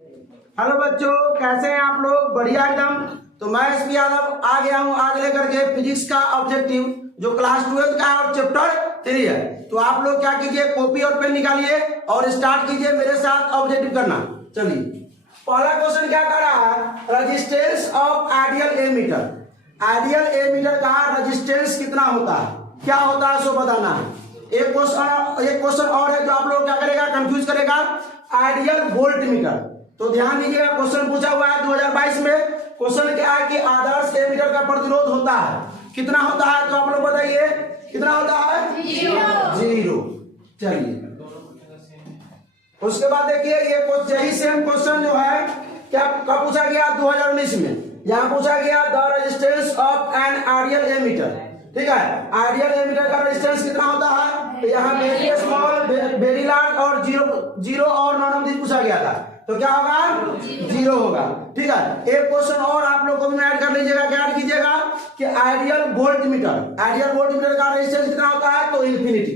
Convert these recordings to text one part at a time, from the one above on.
Hello बच्चों, कैसे हैं आप लोग? बढ़िया एकदम। तो मैं एसपी यादव आ गया हूँ आज लेकर के फिजिक्स का ऑब्जेक्टिव जो क्लास 12 का है और चैप्टर 3 है। तो आप लोग क्या कीजिए, कॉपी और पेन निकालिए और स्टार्ट कीजिए मेरे साथ ऑब्जेक्टिव करना। चलिए, पहला क्वेश्चन क्या कर रहा है? Resistance of ideal ammeter. Ideal ammeter का रजिस्टेंस कितना होता है, क्या होता है, सो बताना है। एक क्वेश्चन और है जो आप लोग क्या करेगा, कंफ्यूज करेगा, आइडियल वोल्ट मीटर। तो ध्यान दीजिएगा, क्वेश्चन पूछा हुआ है 2022 में। क्वेश्चन क्या है कि आदर्श एमीटर का प्रतिरोध होता है, कितना होता है? तो आप लोग बताइए कितना होता है? 0। चलिए, उसके बाद देखिए ये यही सेम क्वेश्चन जो है क्या कब पूछा गया? 2019 में। यहाँ पूछा गया the resistance of an ideal ammeter. ठीक है, आइडियल एमीटर का रेजिस्टेंस कितना होता है? तो यहाँ वेरी स्मॉल, वेरी लार्ज और जीरो और नॉन पूछा गया था। तो क्या होगा? 0 होगा। ठीक है, एक क्वेश्चन और आप लोग को भी ऐड कर लीजिएगा। क्या ऐड कीजिएगा कि ideal volt meter, ideal volt meter का रेजिस्टेंस कितना होता है? तो इन्फिनिटी।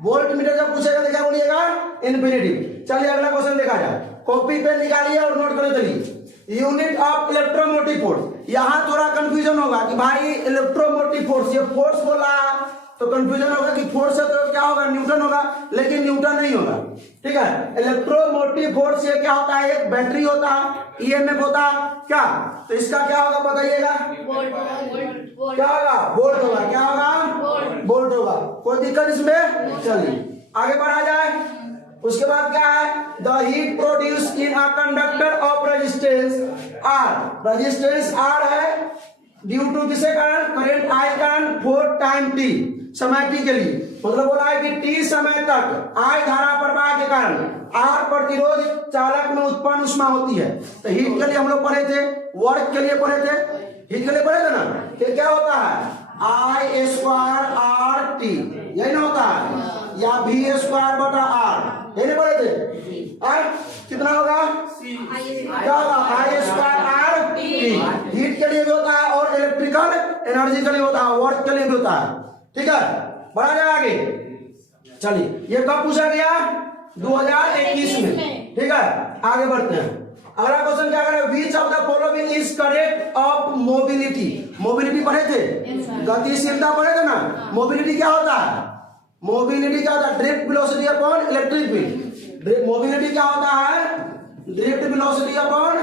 वोल्ट मीटर जब पूछेगा तो क्या बोलिएगा? इन्फिनिटी। चलिए अगला क्वेश्चन देखा जाए। कॉपी पेन निकालिए और नोट कर चलिए। Unit of electromotive force. यहाँ थोड़ा कंफ्यूजन होगा कि भाई इलेक्ट्रोमोटिव फोर्स, ये फोर्स बोला तो कंफ्यूजन होगा कि फोर्स है तो क्या होगा? न्यूटन होगा, लेकिन न्यूटन नहीं होगा। ठीक है, इलेक्ट्रोमोटिव फोर्स ये क्या होता है? एक बैटरी होता है, ईएमएफ होता है क्या? तो इसका क्या होगा बताइएगा? क्या होगा? वोल्ट होगा। क्या होगा? वोल्ट होगा। कोई दिक्कत इसमें? चलिए आगे बढ़ा जाए। उसके बाद क्या है? The heat produce in a conductor of resistance R. Resistance R है ड्यू टू किसे कारण? करंट आई कारण 4 टाइम टी, समय टी के लिए। मतलब बोला है कि टी समय तक आई धारा प्रवाह के कारण आर प्रतिरोध चालक में उत्पन्न ऊष्मा होती है। तो हीट के लिए हम लोग पढ़े थे, वर्क के लिए पढ़े थे, हीट के लिए पढ़े थे ना। कि क्या होता है? आई स्क्वायर आर टी, यही ना होता है, या वी स्क्वायर बटा आर, यही नहीं पढ़े थे? और कितना होगा? क्या होगा? आई स्क्वायर आर टी। हीट के लिए भी होता है और इलेक्ट्रिकल एनर्जी के लिए होता है, वर्क के लिए भी होता है। ठीक है, बढ़ा जाए आगे। चलिए, ये कब पूछा गया? 2021 में। ठीक है, आगे बढ़ते हैं। अगला क्वेश्चन क्या करें? Which of the following is correct of mobility. Mobility पढ़े थे, गतिशीलता पढ़े थे ना। मोबिलिटी क्या होता है? मोबिलिटी क्या होता है? Drift velocity upon electric field. Mobility क्या होता है? Drift velocity upon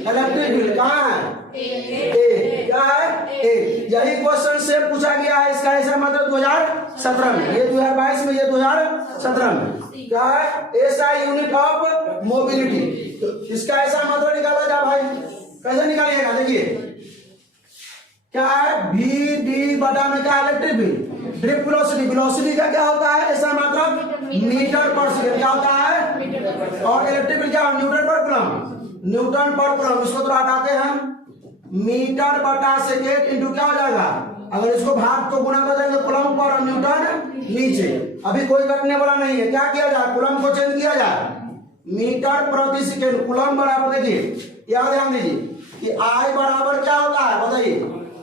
electric field. कहाँ है? ए। क्या है? ए। यही क्वेश्चन से पूछा गया है। इसका ऐसा मतलब 2017 में, ये 2022 में, ये 2017 में। क्या है? ऐसा यूनिट ऑफ मोबिलिटी। तो इसका ऐसा मतलब निकाला जा भाई, कैसे निकालिएगा? देखिए क्या है? वी डी बटा में क्या? Electric field. Drift velocity, velocity का क्या होता है? ऐसा मतलब मीटर पर सेकंड। क्या होता है? और इलेक्ट्रिक फील्ड क्या? न्यूटन पर कूलम। न्यूटन पर कूलम, इसको तो हटाते हैं। मीटर बटा सेकेंड इंटू क्या हो जाएगा? अगर इसको भाग तो गुना कर देंगे, कूलम पर और न्यूटन नीचे। अभी कोई कटने वाला नहीं है। क्या किया जाए? कूलम को चेंज किया जाए, मीटर प्रति सेकेंड। कूलम बराबर, देखिए याद ध्यान दीजिए कि आई बराबर क्या होता है बताइए?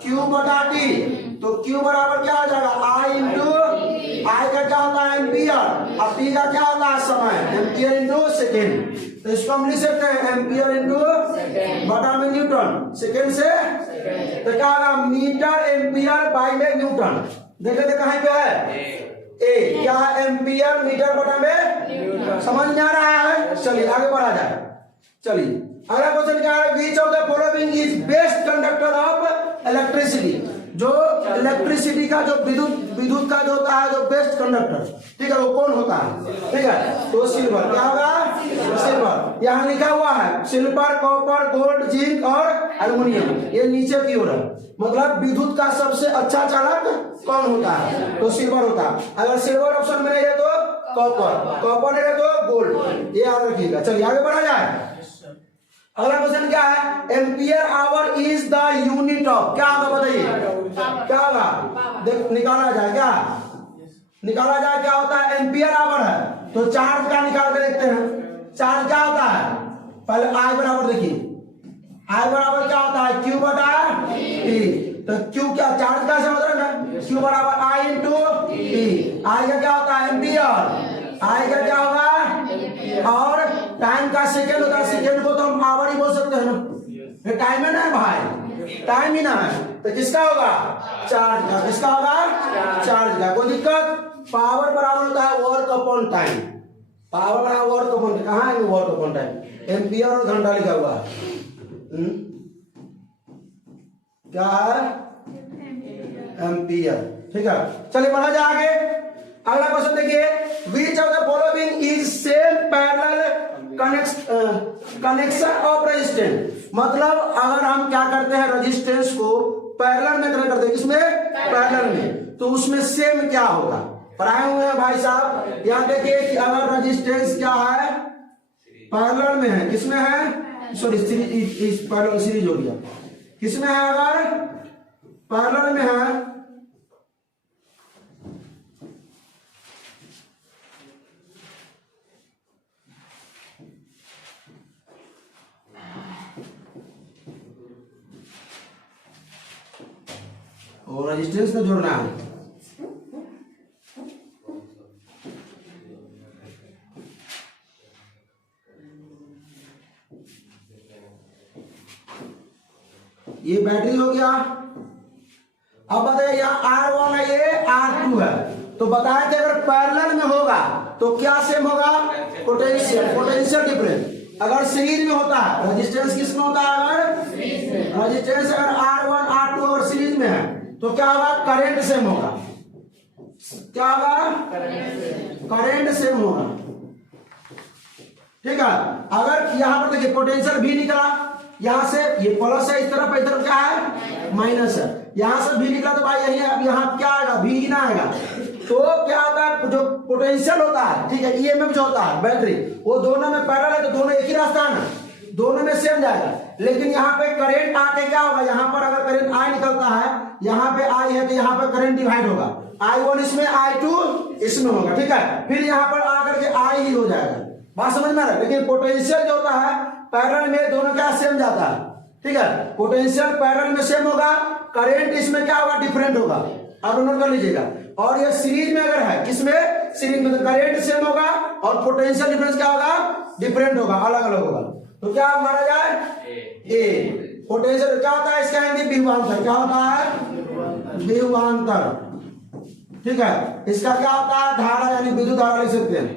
क्यू बटा टी। तो क्यू बराबर क्या हो जाएगा? आई इंटू आई का क्या होता है? एम्पियर, और टी का क्या होता है? समय। Ampere into second. तो इसको हम लिख सकते हैं एम्पियर इंटू बटा में न्यूटन, सेकेंड से। तो क्या होगा? मीटर एम्पियर बाई में न्यूटन। देखे थे कहीं पे है? ए। क्या है? एम्पियर मीटर बटा में। समझ में आ रहा है? चलिए आगे बढ़ा जाए। चलिए अगला क्वेश्चन क्या है? Which of the following is best conductor of electricity. जो इलेक्ट्रिसिटी का जो विद्युत का जो होता है, जो बेस्ट कंडक्टर, ठीक है, वो कौन होता है? ठीक है, तो सिल्वर। क्या होगा? सिल्वर। यहाँ लिखा हुआ है सिल्वर, कॉपर, गोल्ड, जिंक और एल्युमिनियम। ये नीचे की ओर है, मतलब विद्युत का सबसे अच्छा चालक कौन होता है? तो सिल्वर होता है। अगर सिल्वर ऑप्शन में नहीं है तो कॉपर, कॉपर नहीं है तो गोल्ड। ये याद रखिएगा। चलिए आगे बढ़ा जाए। अगला क्वेश्चन क्या है? Ampere hour is the unit of. क्या होगा बताइए? क्या होगा? देख निकाला जाए। क्या निकाला जाए? क्या होता है? एम्पियर आवर है तो चार्ज का निकाल के देखते हैं। चार्ज क्या होता है? पहले आई बराबर देखिए, आई बराबर क्या होता है? क्यू बटा टी। तो क्यू क्या? चार्ज का मतलब है क्यू बराबर आई इंटू टी। आई का क्या होता है? एम्पियर। आई का क्या होगा? और टाइम का सेकंड होता है, सेकंड को तो हम आवर ही बोल सकते हैं ना, ये टाइम है ना भाई, टाइम ही ना है, तो किसका होगा चार्ज का, किसका होगा चार्ज का। कोई दिक्कत? पावर बराबर होता है वर्क अपॉन टाइम, पावर बराबर वर्क अपॉन, कहाँ है वर्क अपॉन टाइम, एम्पियर और घंटा लिखा हुआ है, क्या है एम्पियर। ठीक है, चलिए बढ़ा जाए आगे। अगला क्वेश्चन देखिए, which of the following is same parallel connection of resistance. मतलब अगर हम क्या करते हैं रेजिस्टेंस को पैरेलल में कनेक्ट करते हैं, किसमें पैरेलल में, तो उसमें सेम क्या होगा पढ़ाए हुए हैं भाई साहब। यहाँ देखिए कि अगर रेजिस्टेंस क्या है पैरेलल में है, किसमें है सॉरी सीरीज, पैरेलल सीरीज हो गया, किसमें है अगर पैरेलल में है और रेजिस्टेंस को जोड़ना है, ये बैटरी हो गया। अब बताइए यहाँ R1 है, ये R2 है, तो बताए थे अगर पैरेलल में होगा तो क्या सेम होगा पोटेंशियल, पोटेंशियल डिफरेंस। अगर सीरीज में होता है रेजिस्टेंस किसमें होता है, अगर रेजिस्टेंस अगर R1 R2 अगर सीरीज में है तो क्या होगा करंट सेम होगा, क्या होगा करंट सेम होगा। ठीक है, अगर यहां पर देखिए पोटेंशियल भी निकला, यहां से ये प्लस है, इस तरफ क्या है माइनस है, यहां से भी निकला तो भाई यही अब यहाँ क्या आएगा भी ही ना आएगा, तो क्या होता है जो पोटेंशियल होता है, ठीक है ईएमएफ जो होता है बैटरी, वो दोनों में पैरेलल है तो दोनों एक ही रास्ता है ना, दोनों में सेम जाएगा। लेकिन यहाँ पे करंट आके क्या होगा, यहाँ पर अगर करंट आई निकलता है, यहाँ पे आई है तो यहाँ पे करंट डिवाइड होगा, I1 इसमें I2 इसमें होगा। ठीक है, फिर यहाँ पर आकर के आई ही हो जाएगा, बात समझ में आ रहा है। लेकिन पोटेंशियल जो होता है पैरेलल में दोनों क्या सेम जाता है। ठीक है, पोटेंशियल पैरेलल में सेम होगा, करंट इसमें क्या होगा डिफरेंट होगा, आप नोट कर लीजिएगा। और ये सीरीज में अगर है, किसमें सीरीज में, तो करंट सेम होगा और पोटेंशियल डिफरेंस क्या होगा डिफरेंट होगा, अलग अलग होगा। तो क्या माना जाए ए, पोटेंशियल क्या होता है इसका हिंदी विभवांतर, क्या होता है विभवांतर। ठीक है, इसका क्या होता है धारा यानी विद्युत धारा लिख सकते हैं।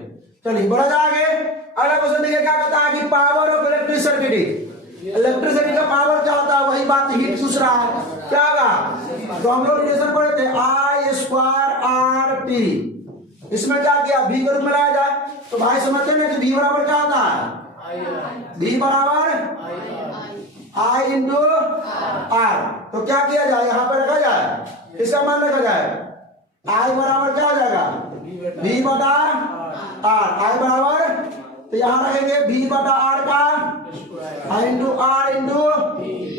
चलिए बढ़ा जाएंगे, अगला क्वेश्चन देखिए क्या कहता है कि power of electric circuit, electricity का पावर क्या होता है, वही बात हीट पूछ रहा है, क्या होगा तो हम लोग रिलेशन पढ़े थे I²RT, इसमें क्या किया V के रूप में लाया जाए, तो भाई समझते हैं कि V बराबर क्या होता है, V बराबर I इंटू R। तो क्या किया जाए यहाँ पर रखा जाए, इसका मान रखा जाए I बराबर क्या हो जाएगा V बटा R, I बराबर तो यहाँ रखेंगे V बटा R का I इंटू R इंटू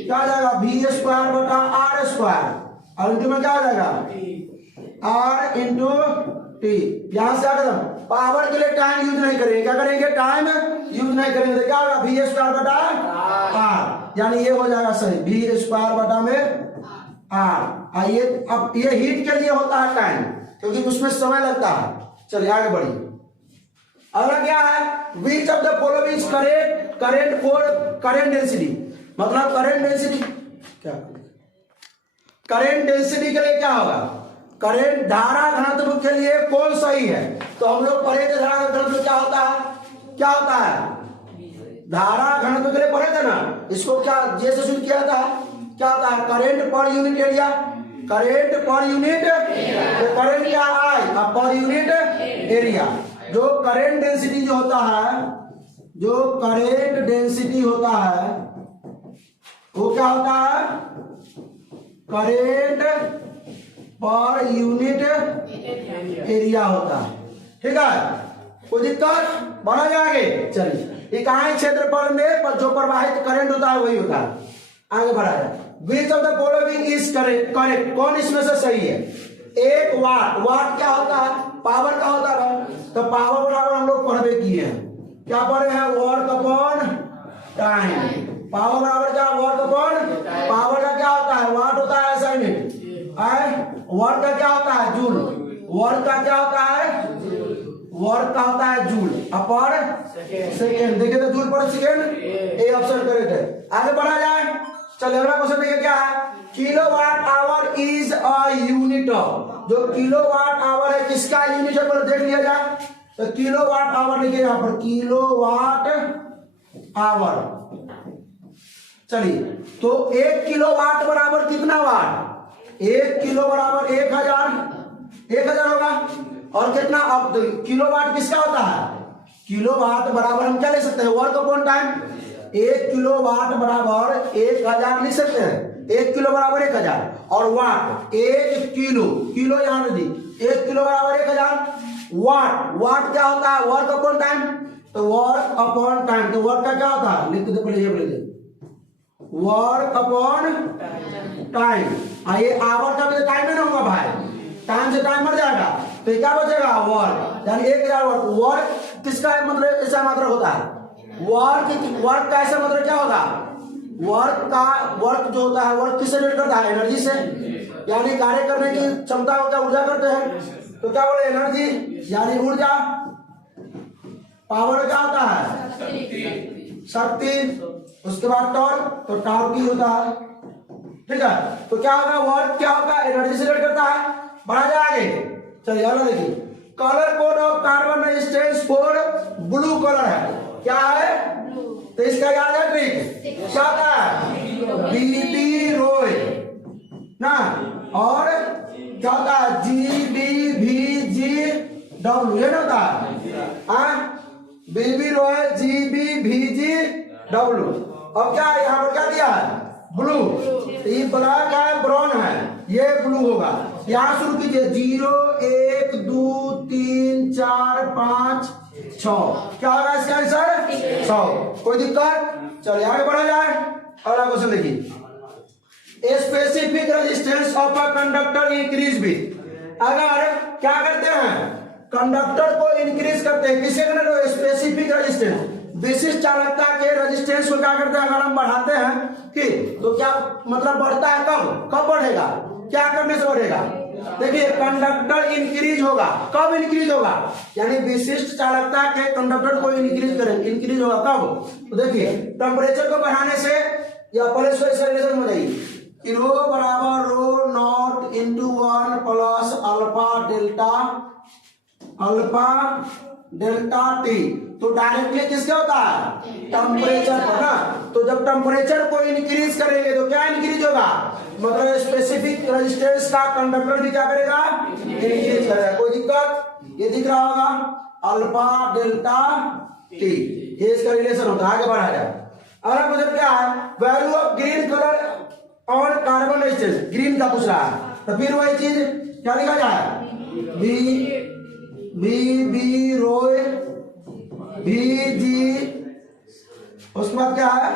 क्या हो जाएगा V² बटा R², और इंटू में क्या हो जाएगा R इंटू T। यहाँ से आगे पावर के लिए टाइम यूज नहीं करेंगे, क्या करेंगे टाइम यूज नहीं करेंगे, तो क्या होगा V² बटा R, यानी ये हो जाएगा सही V² बटा में R। आइए अब ये हीट के लिए होता है टाइम, क्योंकि उसमें समय लगता है। चलिए आगे बढ़िए, अगला क्या है which of the following current for current density, मतलब करेंट डेंसिटी क्या, करेंट डेंसिटी के लिए क्या होगा, करेंट धारा घनत्व के लिए कौन सही है। तो हम लोग पढ़े थे धारा घनत्व क्या होता है, क्या होता है धारा घनत्व के लिए पढ़े थे ना, इसको क्या जैसे शुरू किया था, क्या होता है current per unit area, current per unit, तो करंट क्या है पर यूनिट एरिया। जो करंट डेंसिटी जो होता है, जो करंट डेंसिटी होता है वो क्या होता है करंट पर यूनिट एरिया होता है। ठीक है, कोई दिक्कत बढ़ा जाएंगे। चलिए इकाई क्षेत्रफल में जो प्रवाहित करंट होता है वही होता है, आगे बढ़ा जाए। Which of the following is correct, कौन इसमें से सही है। एक वाट, वाट क्या होता है पावर का होता है, तो पावर बराबर हम लोग पढ़वे किए हैं, क्या पढ़े हैं वर्क अपॉन टाइम। पावर बराबर क्या वर्क अपॉन, पावर का क्या होता है वाट होता है असाइनमेंट, वर्क का क्या होता है जूल, वर्क का क्या होता है वर्क का होता है जूल अपॉन सेकेंड। देखिए तो जूल पर सेकेंड, ए ऑप्शन करेक्ट है। आगे बढ़ा जाए, चलिए अगला क्वेश्चन देखिए क्या है। Kilowatt hour is a unit of, जो किलोवाट आवर है किसका यूनिट है, देख लिया जाए। तो किलोवाट आवर लिखिए यहाँ पर, किलोवाट आवर। चलिए तो 1 किलोवाट बराबर कितना वाट, 1 किलो बराबर 1000 होगा। और कितना, अब किलोवाट किसका होता है, किलोवाट बराबर हम क्या ले सकते हैं, वर्क अपॉन टाइम। 1 किलोवाट बराबर 1000 लिख सकते हैं, 1 किलो बराबर 1000। और वाट 1 किलो, किलो यहाँ दी, 1 किलो बराबर 1000 वाट। वाट क्या होता है, वर्क अपॉन टाइम। तो वर्क अपॉन टाइम, तो वर्क का क्या होता है, लिख दे पहले, ये बोल दे, वर्क अपॉन टाइम। ये आवर का भी टाइम में ना होगा भाई, टाइम से टाइम मर जाएगा, तो क्या बचेगा, वर्क। यानी 1000 वर्क। वर्क किसका मतलब ऐसा मात्रक होता है, वर्क का ऐसा मतलब क्या होगा, वर्क जो होता है, वर्क किससे रिलेट करता है, एनर्जी से। यानी कार्य करने की क्षमता को क्या ऊर्जा करते हैं, तो क्या बोले, एनर्जी यानी ऊर्जा। पावर क्या होता है, शक्ति। उसके बाद टॉर्क, तो टॉर्क ही होता है, ठीक है। तो क्या होगा, वर्क क्या होगा, एनर्जी से रिलेट करता है। बढ़ा जाए आगे, चलिए अगला देखिए। Colour code of carbon resistance for blue colour है, क्या है, तो इसका याद है ट्रिक, क्या होता है, बीबी रॉय ना, और क्या होता है, GBVGW, ये ना होता है, बीबी रॉय GBVGW। अब क्या है, यहाँ पर क्या दिया है, ब्लू। ये ब्लैक है, ब्राउन है, ये ब्लू होगा। यहाँ शुरू कीजिए, 0 1 2 3 4 5 6, क्या होगा इसका आंसर, 100। कोई दिक्कत, चलिए आगे बढ़ा जाए। अगला क्वेश्चन देखिए। Specific resistance of a conductor increase with, अगर क्या करते हैं, कंडक्टर को इंक्रीज करते हैं, किससे करते, स्पेसिफिक रेजिस्टेंस, विशिष्ट चालकता के रेजिस्टेंस को क्या करते हैं, अगर हम बढ़ाते हैं कि, तो क्या मतलब बढ़ता है, कब बढ़ेगा, क्या करने से बढ़ेगा। देखिए कंडक्टर इंक्रीज होगा, कब इंक्रीज होगा, यानी विशिष्ट चालकता के कंडक्टर को इंक्रीज करें, इंक्रीज होगा कब, तो देखिए टेम्परेचर को बढ़ाने से, या पहले से रिलेशन में जाइए कि रो बराबर rho naught into 1 plus alpha delta T. तो डायरेक्टली किसके होता है, टेम्परेचर पर ना। तो जब टेम्परेचर को इंक्रीज करेंगे तो क्या इंक्रीज होगा, मतलब स्पेसिफिक रेजिस्टेंस का कंडक्टर भी क्या करेगा, इंक्रीज करेगा। कोई दिक्कत, ये दिख रहा होगा, अल्फा डेल्टा टी, ये इसका रिलेशन होता है। आगे बढ़ा जाए, अगला क्वेश्चन क्या है, value of green colour on carbon resistance, green का पूछ रहा है। तो फिर वही चीज क्या लिखा जाए, बी रॉय VG, उसके बाद क्या है,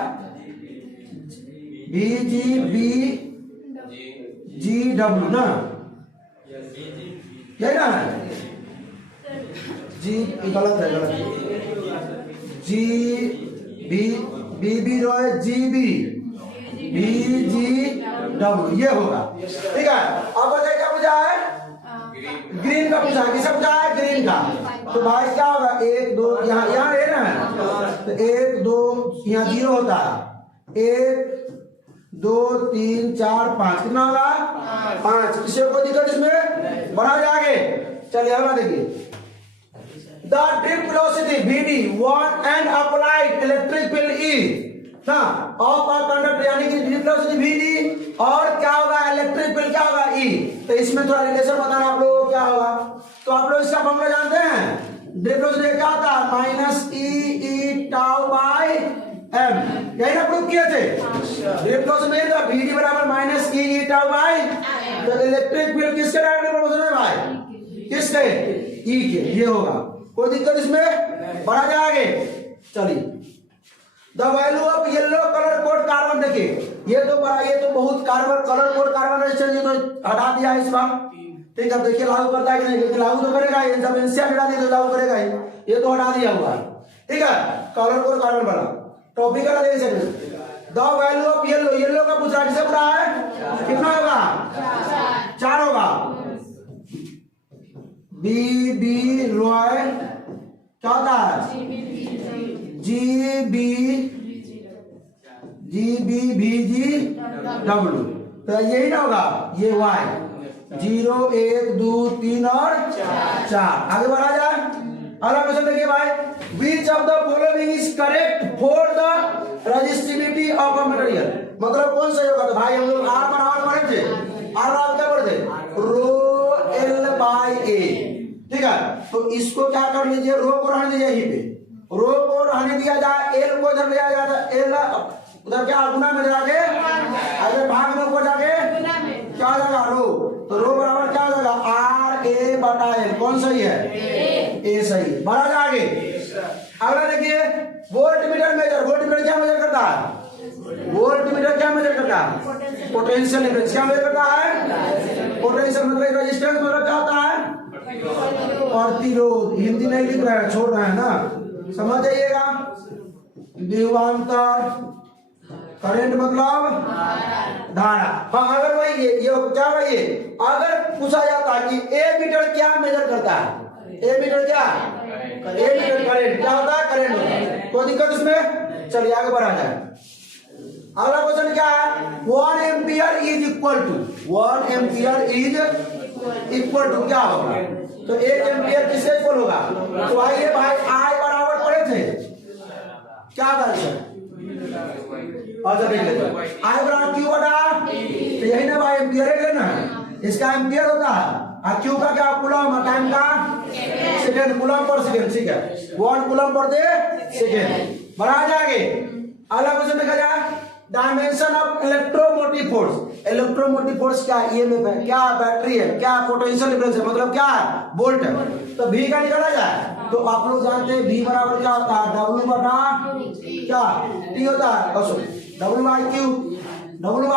VGBGW ना, यही ना है, जी गलत है, BB रॉय GBVGW, ये होगा, ठीक है। अब बताइए क्या पूछा है, ग्रीन का पूछा है, किसका पूछा है, ग्रीन का। तो भाई क्या होगा, 1 2, यहाँ है ना, तो 1 2 यहाँ 0 होता है, 1 2 3 4 5, कितना होगा, 5। किसी को दिक्कत इसमें, बढ़ा जाएंगे। चलिए अगला देखिए। The drip velocity VD one and applied electric field E ना ऑफ अ कंडक्टर, यानी कि ड्रिप वेलोसिटी VD और क्या होगा, इलेक्ट्रिक फील्ड क्या होगा, E। तो इसमें थोड़ा रिलेशन बताना आप लोगों को क्या होगा। तो आप लोग इसका फॉर्मूला जानते हैं, ड्रिप वेलोसिटी क्या होता है, -E टाउ बाय m, यही ना प्रूव किए थे। ड्रिप वेलोसिटी का VD बराबर -E टाउ बाय, तो इलेक्ट्रिक फील्ड किसके डायरेक्ट प्रोपोर्शनल है भाई, किसके, E के, ये होगा। कोई दिक्कत इसमें, बढ़ा जाएंगे। चलिए, the value of yellow colour code carbon, देखिए ये तो बहुत carbon colour code carbon resistance, ये तो हटा दिया है इस बार, ठीक है। देखिए लागू करता है कि नहीं, लागू तो करेगा ये, जब एनसीआर हटा दिया तो लागू करेगा ही, ये तो हटा दिया हुआ है, ठीक है। कलर कोड कार्बन वाला टॉपिक का देख सकते हैं। द वैल्यू ऑफ येलो का पूछ रहा है, किसे पूछा है, कितना होगा, 4 होगा। BB रॉय क्या होता है GBVGW, तो यही ना होगा, ये Y 0 1 2 3 और 4। आगे बढ़ा जाए। अगला क्वेश्चन देखिए भाई, which of the following is correct for the resistivity of a material, मतलब कौन सही होगा। तो भाई हम लोग R बराबर पढ़े थे, R बराबर क्या पढ़े थे, रो L बाई A, ठीक है। तो इसको क्या कर लीजिए, रो को रहने दीजिए यहीं पे, रो को रहने दिया जाए, एल को इधर ले आया जाए, एल उधर क्या गुना में जाके, अगर भाग में ऊपर जाके क्या हो जाएगा, रो, तो रो बराबर क्या हो जाएगा, आर ए बटा एल, कौन सही है, ए सही। बढ़ा जाएंगे। अगला देखिए, वोल्टमीटर मेजर, वोल्टमीटर क्या मेजर करता है, वोल्टमीटर क्या मेजर करता है, पोटेंशियल डिफरेंस क्या मेजर करता है, पोटेंशियल मतलब रेजिस्टेंस मतलब क्या होता है, प्रतिरोध। हिंदी नहीं लिख रहा है, छोड़ रहा है ना, समझ जाइएगा। विभवांतर, करंट मतलब धारा। हाँ, अगर वही ये क्या वही है, अगर पूछा जाता है कि ए मीटर क्या मेजर करता है, ए मीटर क्या, ए मीटर करंट क्या होता है, करंट होता है, कोई दिक्कत इसमें। चलिए आगे बढ़ा जाए। अगला क्वेश्चन क्या है, 1 ampere is equal to, 1 ampere is equal to क्या होगा, तो 1 एम्पियर किससे इक्वल होगा, तो आइए भाई आई बराबर पढ़े थे, क्या कर सर, अच्छा देख लेते हैं, आई बराबर क्यू बटा, तो यही ना भाई एम्पियर लेना है, इसका एम्पियर होता है, और क्यू का क्या, कूलम, टाइम का सेकंड, कूलम पर सेकंड, ठीक है, 1 कूलम पर दे सेकंड। बढ़ा जाएंगे। अगला क्वेश्चन देखा जाए, dimension of electromotive force, electromotive force क्या, ईएमएफ है, क्या बैटरी है, क्या पोटेंशियल डिफरेंस है, मतलब क्या है, वोल्ट है, तो V का निकाला जाए। तो आप लोग जानते हैं V बराबर क्या होता है, W बटा क्या T होता है, W बाई Q, W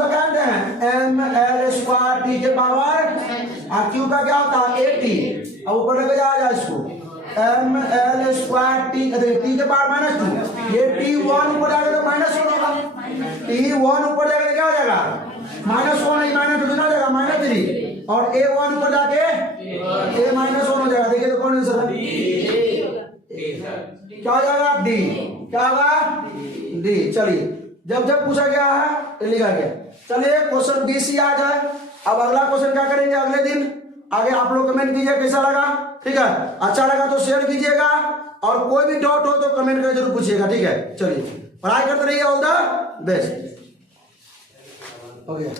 का क्या होता है, ml स्क्वायर T के पावर, और Q का क्या होता है, 80। अब ऊपर लेके जाया जाए इसको, ml स्क्वायर T के पावर -2, ये T1 ऊपर जाएगा तो -1 होगा, T1 ऊपर जाएगा तो क्या हो जाएगा, -1 नहीं -2 कितना हो जाएगा, -3, और A1 ऊपर जाके A-1 हो जाएगा। देखिए तो कौन आंसर है, क्या हो जाएगा, डी, क्या होगा, डी। चलिए, जब जब पूछा गया है लिखा गया। चलिए क्वेश्चन 20 ही आ जाए। अब अगला क्वेश्चन क्या करेंगे अगले दिन, आगे आप लोग कमेंट कीजिए कैसा लगा, ठीक है, अच्छा लगा तो शेयर कीजिएगा, और कोई भी डाउट हो तो कमेंट करके जरूर पूछिएगा, ठीक है। चलिए, पढ़ाई करते रहिए, ऑल द बेस्ट। हो गया।